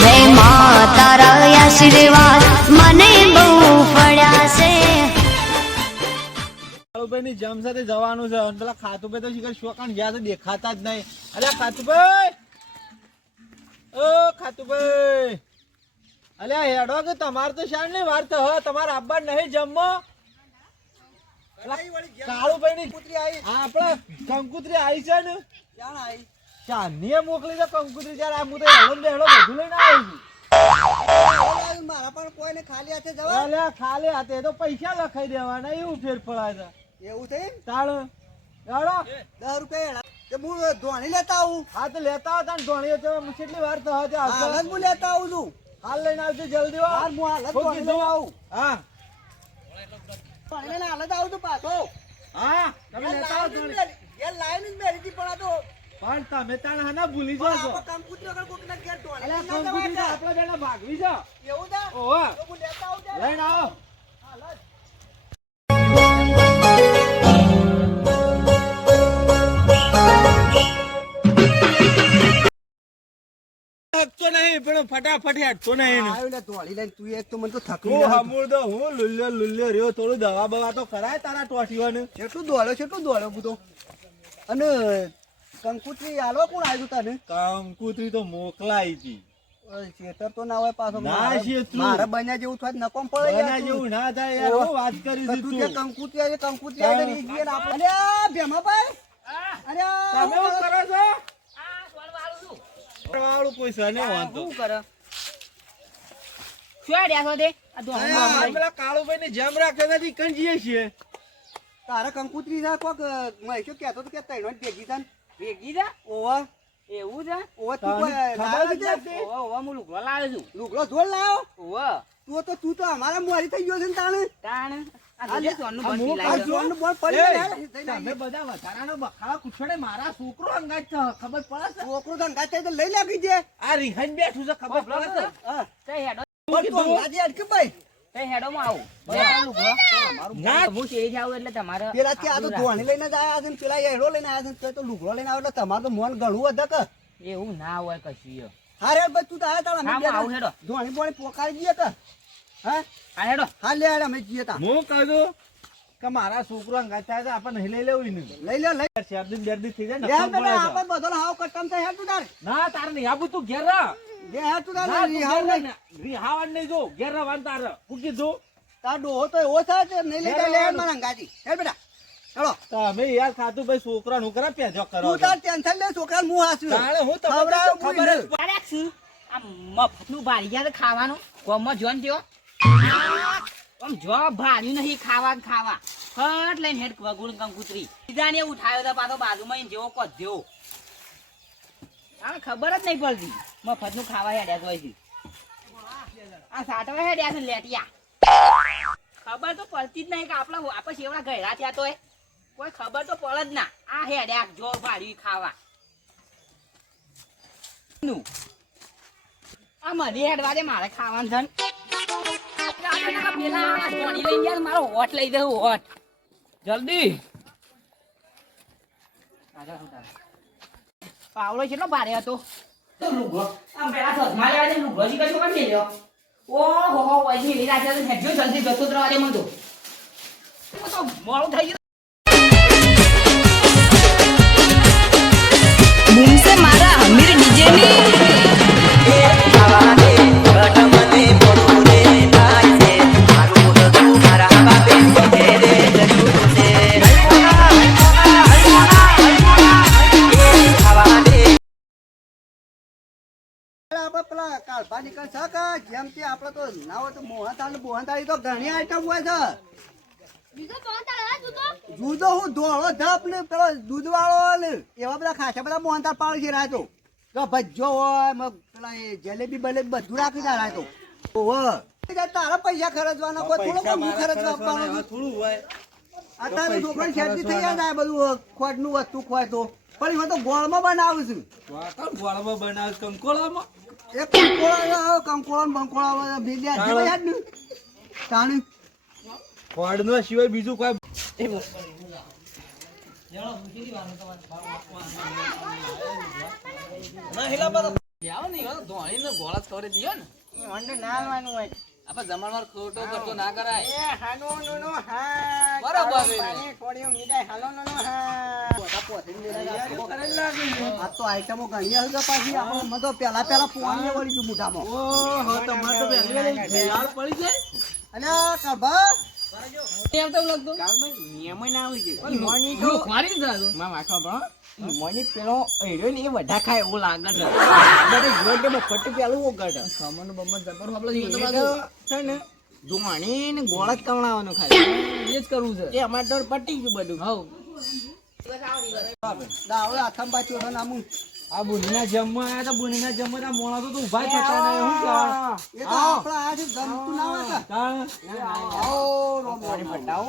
હે માં તારા આશીર્વાદ મને બહુ પડ્યા છે. કાળુભાઈ ની જમ સાથે જવાનું છે અને પેલા ખાતુભાઈ તો શીખર શોકાણ ગયા તો દેખાતા જ નહીં. અલ્યા ખાતુભાઈ, ઓ ખાતુભાઈ, અલ્યા હેડો કે તમારે તો શાન ની વાર તો હ તમારે આબ્બા નહીં જમવો. કાળુભાઈ ની કંકુતરી આવી. હા આપડે કંકુતરી આવી છે ને. ક્યાં આવી? ચાંદીએ મોકલી છે કંકુતરી. ત્યારે હું તો હેડો બેડો બધું લઈને આવ્યો છું. મારા પણ કોઈને ખાલી હાથે જવા. અલ્યા ખાલી હાથે તો પૈસા લખાઈ દેવાના એવું ફેર પડાય છે. એવું થઈ તાળ હેડો 10 રૂપિયા હેડા હું ધોણી લેતા આવું. હા તો લેતા હતા ને ધોણીઓ તો કેટલી વાર તો હજે આવશે. હાલ જ હું લેતા આવું છું. હાલ લઈને આવજો જલ્દી. હાલ હું હાલ જ ધોણી લઈને આવું. હા ધોણી લઈને હાલ જ આવું છું પાછો. હા તમે લેતા આવો ધોણી. એ લાઈન જ મેરી હતી પણ આ તો પણ તમે તાણ હાના ભૂલી જાવ છો. કંકુતરી વગર કોકના ઘેર ધોણી અલ્યા લઈને ના કંકુતરી તો જવાય. આપણા બેના ભાગવી છે. એવું છે? ઓહો તો હું લેતા આવું છું. લઈને આવો. હાલ જ. હકતો નહીં પણ ફટાફટ હેડતો નહીં. આવ્યો લે ધોણી લઈને તું એક તો મને તો થકી હું જાય. હમુર દો હું લુલ્યો રહ્યો. થોડું દવા બવા તો કરાય તારા ટોટીઓને. કેટલું દોડ્યો બધો. અને કંકુતરી આલો કોણ આવ્યું તને? કંકુતરી તો મોકલાઈ હતી. શેતર તો ના હોય પાછો. ના શેતરું. મારા બન્યા જેવું થાય નકોમ પડે યાર બના તું. જેવું ના થાય યાર. હું વાત કરી તું હતી કે તું. કંકુતરી આવી રીગીએ ને આપણે. અરે ભેમાભાઈ, અરે તમે શું કરો છો? વાળું કોઈ છે નહીં વાંધો. શું કરે? શું આડ્યા છો તે? આ ધોરણ માં આ પેલા કાળુભાઈ ને જેમ રાખે નથી કંજીએ છીએ. તારા કંકુતરી ના કોક મહેશો કહેતો તો કે તૈનો જ ભેગી થાય ને. ભેગી છે? ઓવા એવું છે? ઓવા તું કોઈ ખબર લાવ્યો જ છે? નથી. ઓવે, ઓવે, હું લુગડો લાવ્યો છું. લુગડો ધોળ લાવ્યો? ઓવે, તું તો અમારા મોરી થઈ ગયો છે ને તાણે. તાણ. આ આ જોજે લે, સોનનું આ બંધ મું પીલાય આ છે. જોરનું બોલ પડી એ, જાય. તમે બધા વધારાનો બખાડા કુછડે મારા છોકરો અંગાજ છે. ખબર પડે છે? છોકરો તો અંગાત થાય તો લઈ લાગી છે. આ રિહાઈ બેઠું છે. ખબર પડે છે? હા. તઈ હેડો, પણ તું અંગાત યાદ કે ભાઈ. તઈ હેડોમાં આવું. બરાબર લુગડો? ના હું શેરી જાઉં એટલે તમારે પેલા આ તો આપણું ધોણી લઈને જ આયા છે ને પેલા એડો લઈને આયા છે ને તો લુગડો લઈને આવ્યો એટલે તમારું તો મોન ઘણું હતા કે. રાખવું. એવું ના હોય કશું. હા રે ભાઈ તું તો આયા તા હા, હું આવું હેડો. ધોણી બોણી પોકારી દઈએ કે. હા હા હેડો. હા લે હેડ અમે જઈએ તા. હું કહું છું કે મારા છોકરો અંગાજ થાય તો આપણે નહીં લઈ લેવું ને. લઈ લે લઈ શેરદી બેરદી થઈ જાય ને લે ખબર બેટા પડે આપણે બધો હાવ કટમ થાય હેડ તું તાર. છે. ના તારે નહીં આબુ તું ઘેર રહ. લે હેડ તું તાર ના, તું હાવ ઘેર નહીં. રહ. રિહાવાનું નહીં જો ઘેર રહેવાનું તારે. હું કીધું તાર ડોહો તો એવો થાય છે નહીં લઈ જાય લે હેડ મારા અંગાજી. હેડ બેટા ચલો તમે યાર ખાતું ભાઈ છોકરા નું કરા પેજો કરો તું તાર ટેન્શન લે છોકરા હું હાસ્યો. તાણે હું તમને ખવડાવું ખબર હું જ નહીં. પાડ્યા છું. આ મફતનું ભારી ગયા છે ખાવાનું. ગોમમાં જોન દ્યો. આમ જો ભાર્યું નહીં ખાવા ને ખાવા. ફટ લઈને હેડ વગુડ કંકુતરી. બીજાને ઉઠાવ્યો તો પાછો બાજુમાં ઈને જેવો કોધ્યો. આને ખબર જ નહીં પડતી. મફતનું ખાવા હેડ્યા જ હોય છે. આ સાટવા હેડ્યા છે લેટિયા. ખબર તો પડતી જ નહીં કે આપણે શેવડા ગયડા થયા તોય કોઈ ખબર તો પડે જ ના. આ હેડ્યા જો ભાડ્યું ખાવા. નું. આ મધી હેડવા દે મારે ખાવાનું છે ને. પેલા જોડી લઈ ગયા મારો હોટ લઈ દઉં હોટ જલ્દી. પાવડો કેટલો ભારે હતો. આમ પેલા ચશ્મા લેવા દે લુગડો જી કશું કામ મેલ્યો. ઓહો વૈજી લીધા છે હેડજો જલ્દી જતો જ રહેવા દે મને તો. મોડું થઈ ગયું. બૂમ સે મારા અમીર ડીજે ની આપણે પેલા કાળભા નીકળ છે કે જેમ કે આપણે તો ના હોય તો મોહનથાળી તો ઘણી આઈટમ હોય છે. જુદો હું ધોળો ધપ ને પેલો દૂધ વાળો ને એવા બધા ખાસા બધા મોહનથાળ પાડી છે રાતો. તો ભજ્જો હોય પેલા એ જલેબી બલેબી બધું રાખી દે રાતો. તારા પૈસા ખર્ચવાના કોઈ થોડો કમ ખર્ચવા આપવાનો. થોડું હોય અત્યારે છોકરા શેરથી થઈ જાય બધું ખોટનું વસ્તુ ખોય તો પણ એમાં તો ગોળમાં બનાવું છું. ગોળમાં બનાવે કંકોળામાં. એક કંકોળા બંકોળા ભેગ્યા છે યાદ ને તાણી ખોડનો સિવાય બીજું કોઈ આવો ને એવા ધોણીને ગોળા જ ખવરે દીયો ને ઓંડો ના હાલવાનું હોય આપણે જમણવાર ખોટો કરતો ના કરાય એ હાલો નો નો હા બરાબર છે. પાણી થોડી ઊંઘી જાય હાલો નો નો હા આ તો આઈટમો ઘણી હશે પાછી આપણે મને તો પેલા પોણી વળી ગયું મોઢામાં. ઓહો તમારે તો પહેલી વાર પડી જાય અલ્યા કાભા એમ તો લાગતો નિયમો ના આવી છે મોની તો ખવારી જ જાતો માં વાંચો બરો મોની પેલો એરો ને એ બધા ખાય એવું લાગે છે બધે જોડે ફટ પેલું ઓગળ સામાન બમન જબર આપલો જીવ તો છે બાજુ ને ધોણી ને ગોળ જ કવણાવવાનું ખાલી એ જ કરવું છે એ અમાર તો પટી ગયું બધું હવ દાવડે હાથમ બાચી ઓઢો નામું. આ બુનીના જમવા આયા તો બુનીના જમવા મોણા તો ઊભા જ થતા નહીં શું કહેવાય એ તો આપણા આ જે ગમતું ના હોય કે. તાણ આવો રોમ રોમ બતાવો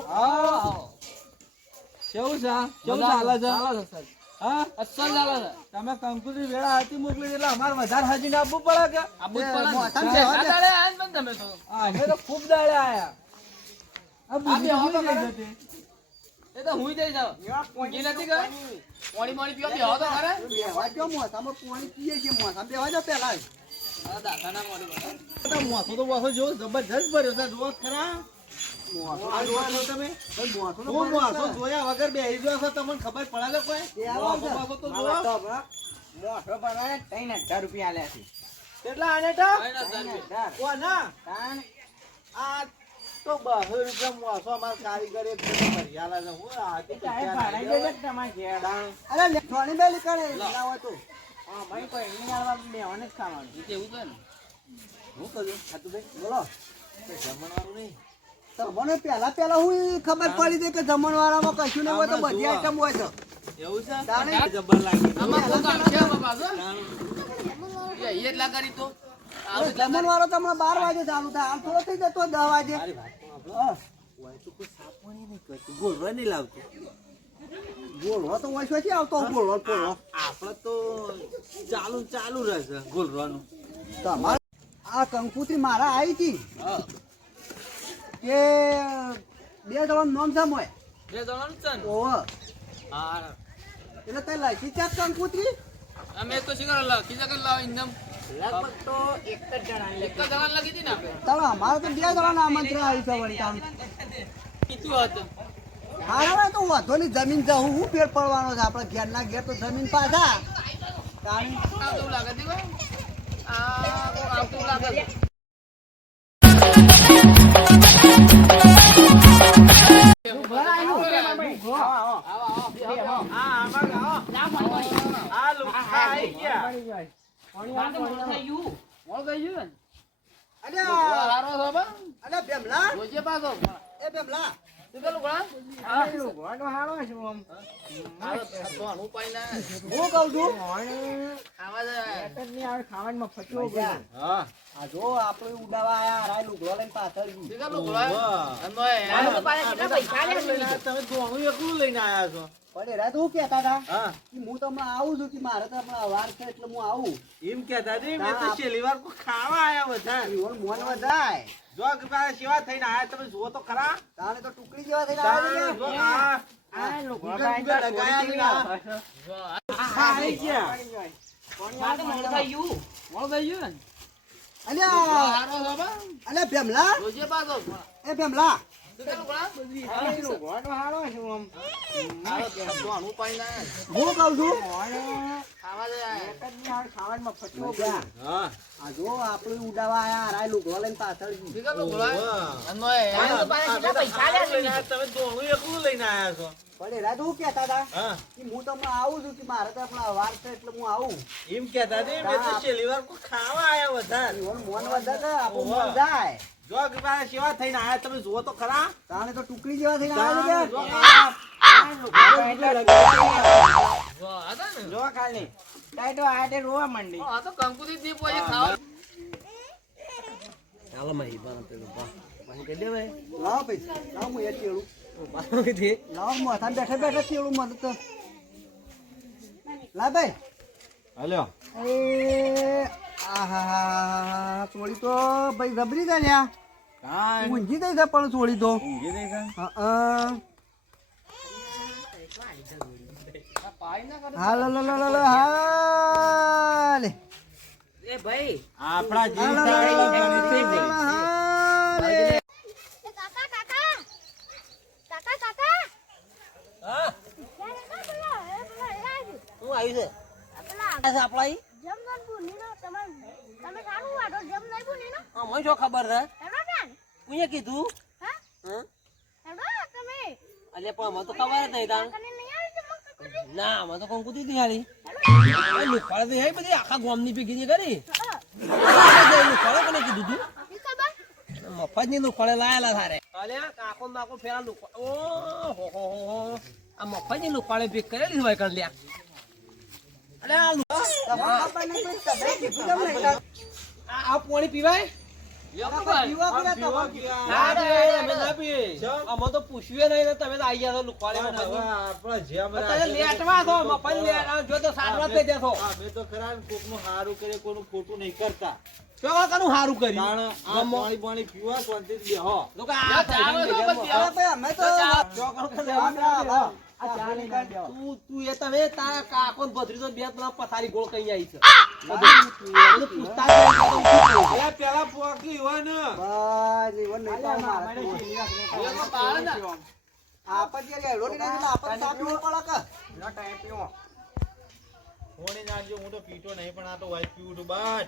કેવું છે કેવું ચાલે છે હા અસલ ચાલે છે તમે કંકુતરી વેળા હતી મોકલી એટલે અમારે વધારે હાજીને આપવું પડે કે આબુ એ પલા મોથામ બેહવા દે. દાડે આન પણ તમે તો હા એ તો ખૂબ દાડે આયા આ બુની આ બે ભૂલી ગઈ હતી. એ તો હુઈ જઈ જાવ ઊંઘી નથી કે પાણી પાણી પીવા બેહો તો ખરે બેહવા દો, મોથામાં પાણી પીએ છીએ, મોથામાં બેહવા દો પહેલા જ. આ દાદાના મોઢું બતાવો. તો મોસો તો મોસો જો જબરજસ્ત ભર્યો છે જુઓ ખરા મોથો આ જુઓ છો તમે ભાઈ મોથો તો હું ભરે મોસો છે. જોયા વગર બેહી ગયો છો તમને ખબર પડે છે કોઈ એ આવો છે. મોસો તો જુઓ મોટો ભરવા 3000 રૂપિયા આલ્યા છે કેટલા આને ટા કઈ ના ચાલ. કોના તાણ આ તો 200 રૂપિયા મોસો અમાર કારીગર એક ભરિયાલા છે હું આ તો ચાહે ભાડાઈ દેજો ને તમારે ઘેર. અરે લે, થોડી બેલી કરે ના હોય તો. હા ભાઈ કોઈ નહીં આલવા બેહવાને જ ખાવાનું એ તો એવું છે ને હું કહ્યું ખાતુભાઈ બોલો તો જમણવાળું નહીં તમને પહેલા હું ખબર પડી હતી કે જમણવાળામાં કશું નહીં હોય તો બધી આઈટમ હોય છે. એવું છે તાણે. જબર લાગી આમાં કોઈ કામ છે બાબા જો એ એ જ લાગારી તો હવે જમણવાળો તમને 12 વાગે ચાલુ થાય, આમ થોડો થઈ જતો 10 વાગે. મારી વાત તો સાંભળો. હા, હોય તો કોઈ સાપણી નહીં કરતું ગોળવા નહીં લાવતું બોલવો તો હોય છે આવતો બોલવો બોલવો. આપણે તો ચાલુ રહેશે ગોળવાનું તમારે આ કંકુતરી મારા આવી હતી હા કે 2 જણા નામ છે મોય. બે જણાનું છે ને ઓહો, હા એટલે તે લખી છે કંકુતરી અમે તો શિકાર લખી શકે લાવ ઇન્દમ લગભગ તો એક જ જણા એક જ જણા લખી હતી ને આપણે ચાલો અમારે તો 2 જણાના આમંત્રણ આવી છે વળી ચાલુ. કીધું હતું હારા તો વાંધો નહીં, જમીન જવું હું ફેર પડવાનો છે આપણે ઘેરના ઘેર તો જમીન પાછા તાણી. આવતું લાગે છે ભાઈ આ કોક આવતું લાગે છે આ લુખા આઈ ગયા મોડું થઈ ગયું ને અલ્યા હારો છો બા અલ્યા બેમલા, જોજે પાછો એ બેમલા તું પેલું ગળા ગોળો હારો છે આમ. ધોણું પાઈને હું કહું છું આવા જાય એક જ નહીં આવે ખાવામાં ફટવો પડે. હા આ જો આપણે ઉડાવા આયા રાય લુગડો લઈને પાછળ ગયું. શિકાર લો ગળા વાહ. અને તો પાછા કેટલા પૈસા લે છે? તમે દોણું એકલું લઈને આયા છો પણ રાત હું કહેતા હતા હા કે હું તો હમણાં આવું છું કે મારે તો હમણાં વાર છે એટલે હું આવું. એમ કહેતા હતી મેં તો છેલ્લી વાર કોઈ ખાવા આયા બધા ઈવોન મોન વધાય જો કે મારા સેવા થઈને આયા તમે જુઓ તો ખરા તાણે તો ટુકડી જેવા થઈને તાણે આવે જો છે. આ આ લોકો ઉગલ ઉગલ લગાયા છે ને આ. આઈ ગયા મારે મોડું થઈ ગયું મોડું થઈ ગયું ને અલ્યા હારો છો બા અલ્યા બેમલા, જોજે પાછો એ બેમલા તું પેલું ગળા ગોળો હારો છે આમ. ધોણું પાઈને હું કહું છું આવા જાય એક જ નહીં આવે ખાવામાં ફટવો પડે. હા આ જો આપણે ઉડાવા આયા રાય લુગડો લઈને પાછળ ગયું. શિકાર લો ગળા વાહ. અને તો પાછા કેટલા પૈસા લે છે? લઈને આયા, તમે દોણું એકલું લઈને આયા છો પણ રાત હું કહેતા હતા હા કે હું તો હમણાં આવું છું કે મારે તો હમણાં વાર છે એટલે હું આવું. એમ કહેતા હતી મેં તો છેલ્લી વાર કોઈ ખાવા આયા બધા ઈવોન મોન વધારે આપણું ઓહો. મોન જાય જો કે મારા સેવા થઈને આયા તમે જુઓ તો ખરા તાણે તો ટુકડી જેવા થઈને આવે છે જો કે. આ હતા ને જો ખાલી તાઈ તો આટે રોવા માંડી. આ તો કંકુદી દીપ હોય ખાવા લાવો પૈસા લાવો હું એ ચેડું લાવો માથા બેઠા બેઠા ચેડું મને તો લા ભાઈ હલ્યો એ આહા ચોળી તો ભાઈ જબરી જાય લ્યા કાંઈ ઊંઘી જાય છે પણ ચોળી તો ઊંઘી નહીં કાંઈ હા લો લો લો લો લો હા લે એ ભાઈ આપણા જેવી તાળી બની થઈ ગઈ. કાકા કાકા કાકા કાકા હા શું આવ્યું છે આપણા અહીં તમે સારું વાટો જેમ નહીં બોલી ને મને શું ખબર છે હેડો બેન કોઈએ કીધું હા હા હેડો તમે અલે પણ મને તો ખબર જ નહીં તાણ કને નહીં આવી જમા કરી ના મને તો કોણ કૂદી હારી લુખવાડે તો હે બધી આખા ગામની ભેગી ની કરી લુખવાડે કોને કીધું તું ખબર મફત ની લુખવાડે લાયેલા થારે અલે કાકો માકો ફેરા લુખવાડે ઓ હો આ મફત ની લુખવાડે ભેગ કરેલી હોય કર લ્યા અલે આ આ પાણી પીવાય ના પીવાય અમે ના પીએ અમે તો પૂછ્યું નહીં ને તમે તો આવી ગયા છો લુખવાડે પણ હવે આપણા જેમ તમે લેટવા દો મફત લેટ જો તો સાટવા જ દેતો અમે તો ખરા કોકનું હારું કરે કોઈનું ખોટું નહીં કરતા કેવા કનું હારું કર્યું કારણ આ પાણી પાણી પીવા શાંતિથી બેહો. લોકો આ ચાલો તો બસ અરે ભાઈ, અમે તો તું એ તમે તારા કાકો ને ભત્રીજો બે પેલા પથારી ગોળ કઈ આવી છે બધું પૂછતા જ નહીં. અલા પેલા પોકી હોય ને બસ, ઈવન નહીં તો અમારે તો. એમાં પાડે ને. આપણે જે રોટી નહીં તો આપણે ચા પીવો પડે કે? હોણી નાખજો, હું તો પીતો નહીં પણ આ તો વાઈટ પીવું છું બસ.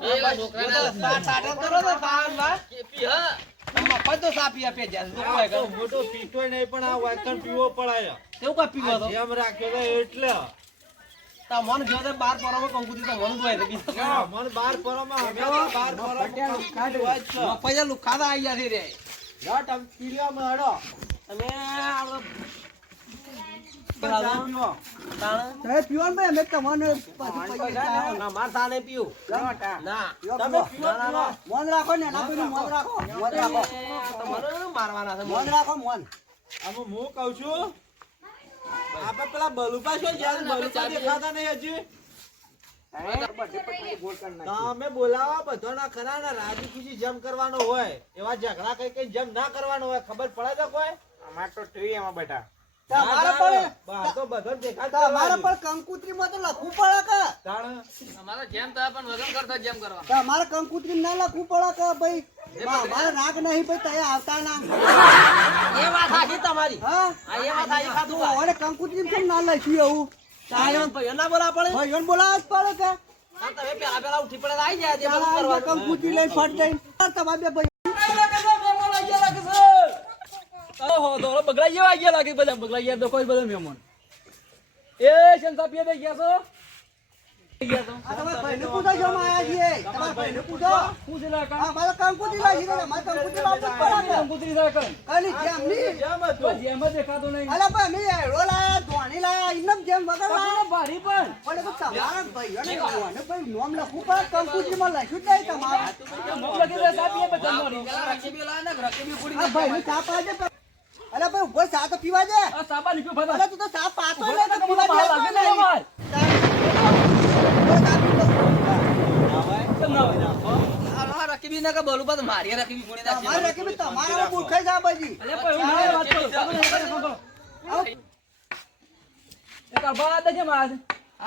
એ છોકરાના સાટ સાટ કરો તો તાન બસ કેપી હા મફત તો સાપી આપે જ્યાં લોકો આ તો હોય હું તો પીતોય નહીં પણ આ વાઈટ પીવો પડે. તેવું કા પીવો તો જેમ રાખ્યો તો એટલે તા મન જો તે 12 પરોમાં કંકુતી તો મન દોય બીજો મન બાર પરોમાં અમે તો બાર પરોમાં મફત લુખાતા આવી ગયા છે રે જા તમ પી લ્યો અમે હડો. તમે ચા પીવો. તમે પીવો ને ભાઈ, અમે તમને પછી પૈસા આપો. ના માર સા નહીં પીવું ના પીવો, તમે પીવો. પીવો પીવો. મોન રાખો ને એના કોઈનું મોન રાખો. મોન રાખો. તમારે મારવાના છે મોન રાખો, મોન. આમાં હું કહું છું આપણે પેલા બલુપા છો યાર, બલુપા દેખાતા નહીં હજી. તમે બોલાવા બધાના ખરા ને રાજી ખુશી જેમ કરવાનો હોય એવા ઝઘડા કઈ કઈ જેમ ના કરવાનો હોય ખબર પડે છે કોઈ? તમારે પણ બહાર તો બધો જ દેખાય જ તમારે કરવાની. પણ કંકુત્રીમાં તો લખવું પડે કે? તાણ અમારે જેમ થાય પણ વજન કરતા જેમ કરવા તમારે કંકુત્રી ના લખવું પડે કે ભાઈ મારે રાગ નહીં ભાઈ તય આવતા ના. એ વાત સાચી તમારી હા, આ એ વાત સાચી ખાતું તો હવે કંકુત્રી કેમ ના લખ્યું એવું? તારે ભાઈ ના બોલા પડે ભાઈઓને બોલાવવા જ પડે કે? હા, તમે પેલા પેલા ઉઠી પડે આવી જાય તે બધું ચાલો, કરવાનું. કંકુત્રી લઈને ફટ દઈને તમારે બે ભાઈ ઓહો દોરો બગડાઈ ગયા ગયા લાગે બધા બગડાઈ ગયા તો કોઈ બધા મહેમાન એ શંકા પીએ બે ગયા છો ગયા તો આ તમારે ભાઈને પૂછો છો અમે આયા છીએ. તમારે ભાઈને પૂછો. હું છે લાકા હા, મારે કંકુત્રી લાગી છે. મારે કંકુત્રી લાવવું જ પડે કે? કંકુતરી જાય કર કાલી જેમની. જેમ હતું. જેમ જ દેખાતો નહીં અલા ભાઈ, અમે હેડો લાયા, ધોણી લાયા, એમનેમ જેમ વગર લાયા. ભારી પણ પણ એ તો તમારા ભાઈઓને કહેવાનું, ભાઈ નોમ લખવું પડે. કંકુત્રીમાં લખ્યું જ નહીં તમારે. મગ લગી જાય સાપીએ બધા મારી રકીબી લાવે ને રકીબી પૂરી આ ભાઈને ચા પાજે. અલા ભાઈ, ઉભો ચા તો પીવા દે. આ સાબા નીકળ્યો ફટા અલા તું તો ચા પાતો લે તો પીવા દે લાગે ને અમાર કેમ ના હોય રકીબી ના કે બોલું પાછું મારી રકીબી પૂરી તમારે રકીબી તમારા મૂર્ખાઈ છે આ બધી. અલે પણ હું ના વાત કરું એક અરબા દે માર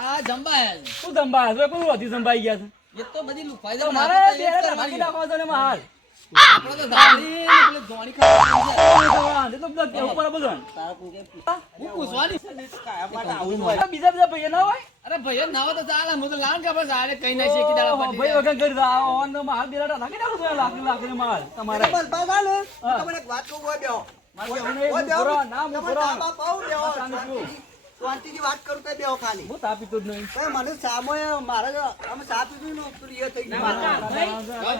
આ જંબા તું જંબા હવે કોણ હતી જંબાઈ ગયા છે એ તો બધી લુફાઈ તો દે મારે બેરે ભાગી નાખવા દો ને માર આપણે તો ધાડી ને પેલી ધોણી ખાવા તો બધા કેવું પડે બધું હું પૂછવાની બીજા બીજા ભાઈ ના હોય અરે ભાઈ નાવો તો ચાલે હું તો લાણ કે બસ આરે કઈ નહીં શેકી દાડા ભાઈ પડી વગર કરી દા ઓન માર બેરા નાખી નાખો તો લાખ ને માર તમારે બસ બસ હાલે. હા. તમને એક વાત કહું, ઓય બેહો. મારે ઓય હું બેહો. પૂરો ના હું તમે પૂરો તાબા પાઉં, બેહો. આ સામે છું. શાંતિથી વાત કરું તો બેહો ખાલી. હું તાપી તો જ નહીં ભાઈ મને સામોએ મારે અમે ચા પીધું ને પેલું એ થઈ ગયું.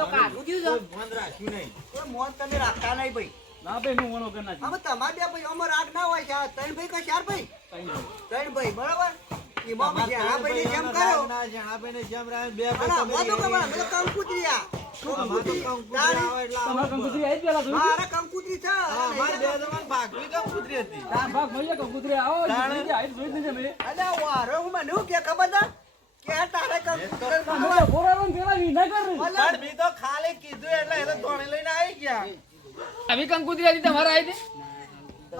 તો કાઢું ગયું છે મન રાખ્યું નહીં. કોઈ મોત તમે રાખતા નહીં ભાઈ. ના ભાઈ હું વણો કરી નાખી અમે તમારે બે ભાઈ અમારે રાગ ના હોય છે. આ ત્રણ ભાઈ કે ચાર ભાઈ? ત્રણ ભાઈ, બરાબર. એમાં અમે જેના ભાઈને જેમ કર્યો. ના, જણાભાઈને જેમ રાખ્યું, બે અને ભાઈ અમે તો તમે ખબર, અમે તો કંકુતરી આ. અમારે તો કંકુતરી આવે એટલે તમારે આવો. કંકુતરી આવી જ પેલા જોયું મારે કંકુતરી છે. હા, અમારે બે જણાને ભાગવી કંકુતરી હતી. તાર ભાગ મળીએ કંકુતરી આવો જોઈ જ હાઈટ જોઈ જ નહીં મેં અલે વારો હું મને શું કે ખબર છે? કે તારે કંકુતરી અમે તો બોરાનો પેલા વિના કર પણ બી તો ખાલી કીધું એટલે એને ધોણી લઈને આવી ગયા. આવી કંકુતરી હતી તમારે આવી હતી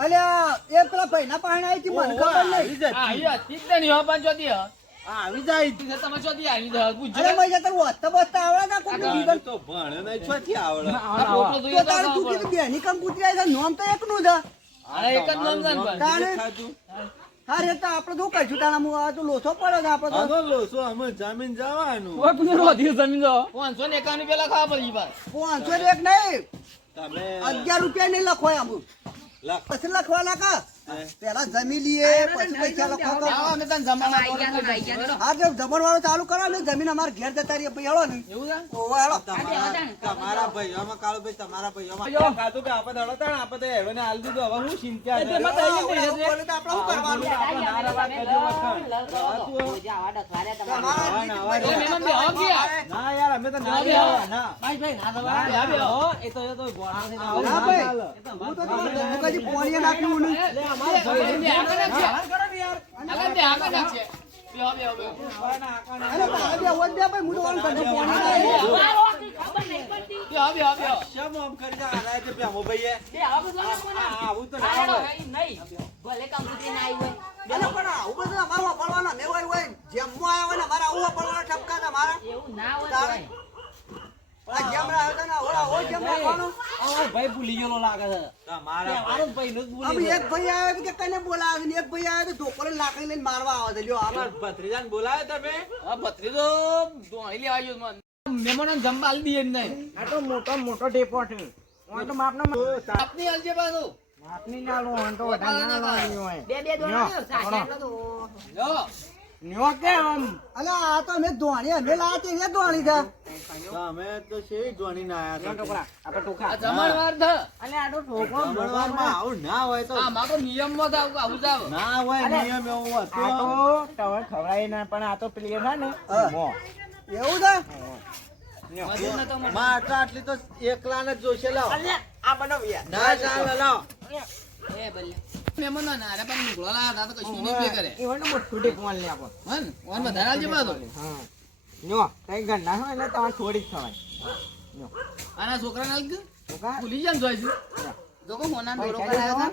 અલ્યા એ પેલા ભાઈના પાસે આવી હતી, મને ખબર નહીં. આવી હતી જ નહીં હો પાંચ હતી આવી જાય તમે ચોથી આવી જાવ પૂછજો અરે ભાઈ તને વાંચતા વાંચતા આવડે ના કોઈ બીજું તો ભણે નહીં છોથી આવડે આ ફોટો તો જોઈએ તારે તું કીધું બેની કંકુતરી આવી છે નામ તો એકનું છે અરે એક જ નામ છે ને પણ. તારે ખાધું હા રે તો આપણે શું કરશું તારા હું આ તો લોસો પડે છે આપણે તો આનો લોસો અમે જમીન જવાનું ઓય પૂછો વધી જમીન જો 551 પેલા ખાવા પડી ભાઈ 500 એક નહીં તમે 11 રૂપિયા નહીં લખવાય આમ લખ. પછી લખવા લાગા પેલા જમી લઈએ પછી પૈસા લખવા કરો. આવો અમે તને જમવા આઈ ગયા તો. હા જો જમણવાળો ચાલુ કરો ને જમીન અમારે ઘેર જતા રહીએ ભાઈ હેળો ને એવું છે ઓહો હેળો તમારા ભાઈઓમાં કાળુભાઈ તમારા ભાઈઓમાં ખાધું કે આપણે દડો તાણ આપણે તો હેડોને હાલ દીધું હવે હું ચિંતા એ તેમાં તો આવી ગઈ છે. બોલે તો આપણે શું કરવાનું તમારા એ મહેમાન બે આવો ગયા ના યાર અમે તો ના ના, બેહવા, ના ભાઈ ભાઈ ના દવા બે બે હો એ તો ગોળા છે ના ભાઈ હું તો તમારે ધંધુકાજી પોણીએ નાખ્યું ને બે આગળ નાખશે અલા બે આગળ નાખશે બે હો બે અરે તારે બે હોત દે ભાઈ હું તો ઓન ધંધો પોણીએ નાખ્યું બે હો શેમ આમ કરી જા આના જે પ્યામો ભાઈએ આવું તો ના ભલે હોય. કંકુતરી ના આવી હોય અરે પણ આવું બધું અમારે વાપરવાના મેં હોય જેમમાં આવ્યા હોય ને અમારે આવું વાપરવાના ઠપકા છે મારા એવું ના હોય તારે આ જેમ રહ્યા હતા ને ઓલા હોય જેમ રાખવાનું ભાઈ ભૂલી ગયેલો લાગે છે તમારા મારો ભાઈ નું હવે ભૂલી એક ભાઈ આવે કે કને બોલાવે ને એક ભાઈ આવે તો ઢોકળે લાકડી લઈને મારવા આવે છે લ્યો અમાર ભત્રીજાને બોલાવે તમે આ ભત્રીજો દોણી લેવા આવ્યો મન મહેમાનો જમવા આલી દઈએ નહીં આ તો મોટો ટેપો છે ઓન તો માપનો આપની આલજે પાછું માપની ના લો ઓન તો વધારે ના લો હોય બે બે દોડો સાચા એટલો તો લો ન્યો કે આમ અલે આ તો અમે ધોણી અમે લાતી ને ધોણી છે અમે તો શેવી જોણી ના આયા હતા. આ જમણવાર થ અને આ તો ઠોકો જમણવારમાં આવું ના હોય તો આમાં તો નિયમમાં થાવ આવું જાવ ના હોય નિયમ એવું આ તો હતું તવે ખવડાય ના પણ આ તો પેલી છે ને એવું છે મજૂર નતો મળતો. માં આટલી તો એકલાને જ જોશે લાવ આ બનાવ્યા ના ચાલે લાવ એ બલ્લે મહેમાનો ના રે પણ નીકળો લા તા તો કશું નહીં પે કરે ઈવન મોટું ટેપો લે આપો હન ઓન વધારે આલજે પાછું હા ન્યો કઈ ગંડા હોય એટલે તમારે થોડી જ ખવાય આના છોકરાને આલ કે છોકરા ભૂલી જામ જોઈશું જો કો હોના દોરો કરાયો હતા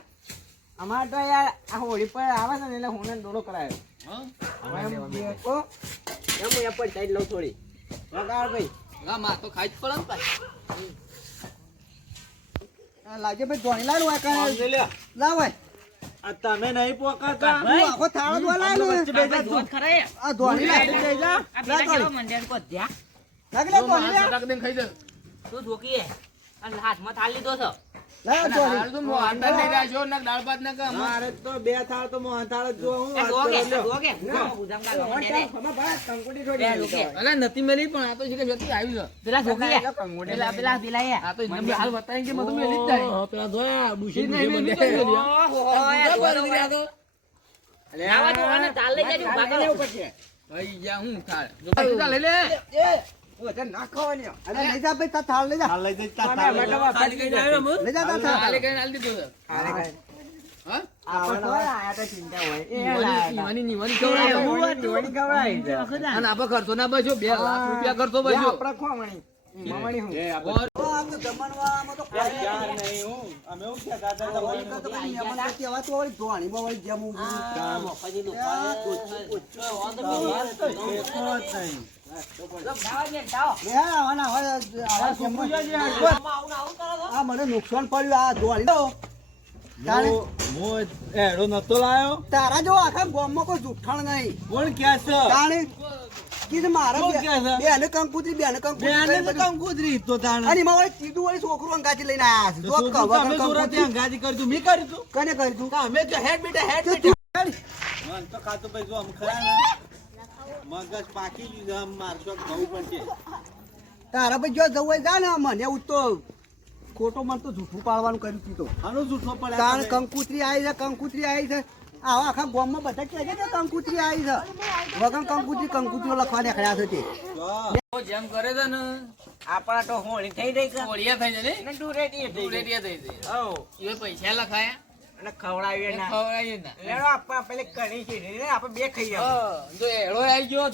અમાર તો યાર આ હોળી પર આવે છે ને એટલે હું દોડો કરાયો હા હવે એમ દેખો એમ હું પર સાઈડ લઉં થોડી વગાડ ભાઈ હા માં તો ખાઈ જ પડે ને પાછું લાગે ભાઈ ધોણી લાવ હોય કાંઈ સમજી લ્યો. લાવ હોય આ તમે નહીં પોકાતા હું આખો થાળો ધોવા લાવ વચ્ચે બેસી જા ધોત ખરા આ ધોણી લાવ જઈ જા આ પેલા કેવો મંડળ કો ધ્યા લાગે લે ધોણી લે સટાક દઈને ખાઈ દે તું ઢોકી અને હાથમાં થાળ લીધો છો લાવ અને ધોણી હાલ તો મો આંડા લઈ રહ્યા છો ના દાળ ભાત ના કામ મારે તો બે થાળ તો મોહન થાળ જ જો હું એ વાત ધોકે કરું લ્યો. ધોકે ગુજામ કા લોને રે ખબર ભાઈ કંકોડી બે ધોકે અલા નથી મેલી પણ આ તો છે કે જતી આવી છે પેલા ધોકી પેલા આ તો મને હાલ બતાવી કે બધું મેલી જ જાય પેલા જોયા બુશી નહીં મેલી નાવા ધોવાને તાલ લઈ જાજો ભાગો ભાઈ જા હું થાળ જો પૈસા લઈ લે અરે લઈ જા ભાઈ તાર થાળ લઈ જા થાળ લઈ જઈ તા થાળ લઈ જા. ખાલી કઈ જાય રમ લઈ જા તાર થાળ ખાલી કઈ આલી દીધું છે હા નીવાની ખવડાય અને આપણે ખર્ચો ના બચ્યો 2 લાખ રૂપિયા ખર્ચો બચ્યો એ આપણે જમણવામાં તો યાર નહીં હું અમે એવું કહેતા હતા તમારે તો ભાઈ મહેમાન તો કહેવાતું હોય ધોણીમાં વળી જેમ ઊભું. મોફજી લો તમારે તો શેકો જ નહીં. લે આવાના હવે આવા જેમમાં. આ મને નુકસાન પડ્યું આ ધોણી તારે હું એડો નતો લાયો તારા જો આખા ગામમાં કોઈ જુઠ્ઠાણ નહીં કોણ કે છે તાણે કીધું મારા શું કહે છે? બેને કંકુતરી બેને તો બધું. કંકુતરી તો તાણે અને એમાં વળી કીધું વળી છોકરું અંગાજી લઈને આયા છે. જો તો કવા તમે કંકુતરી. જોરાથી અંગાજી કરી તું મી કરી તું કને કરી તું અમે તો હેડ બેટા હેડ તો બેટા તું મન તો ખાતું ભાઈ જો આમ ખરા ને મગજ પાકી ગયું છે, આમ મારશો ઘઉં પડશે તારા ભાઈ જો જવું હોય જા ને મને એવું તો ખોટો મન તો જૂઠું પાડવાનું કર્યું તું તો આનું જૂઠો પડે તાણ કંકુતરી આવી છે કંકુતરી આવી છે આવા આખા ગામમાં બધા કહે છે કે કંકુતરી આવી છે વગર કંકુતરીઓ લખવા નીકળ્યા છે તે જેમ કરે છે ને આપણા તો હોળી થઈ ગઈ કે હોળિયા થઈ જાય ને ડુરેટી ધૂળેટીયા થઈ જાય એ પૈસા લખાયા અને ખવડાવીએ ખવડાવીએ ના લેડો આપણે પેલે કણી છે આપણે બે ખાઈ જો એળો આવી ગયો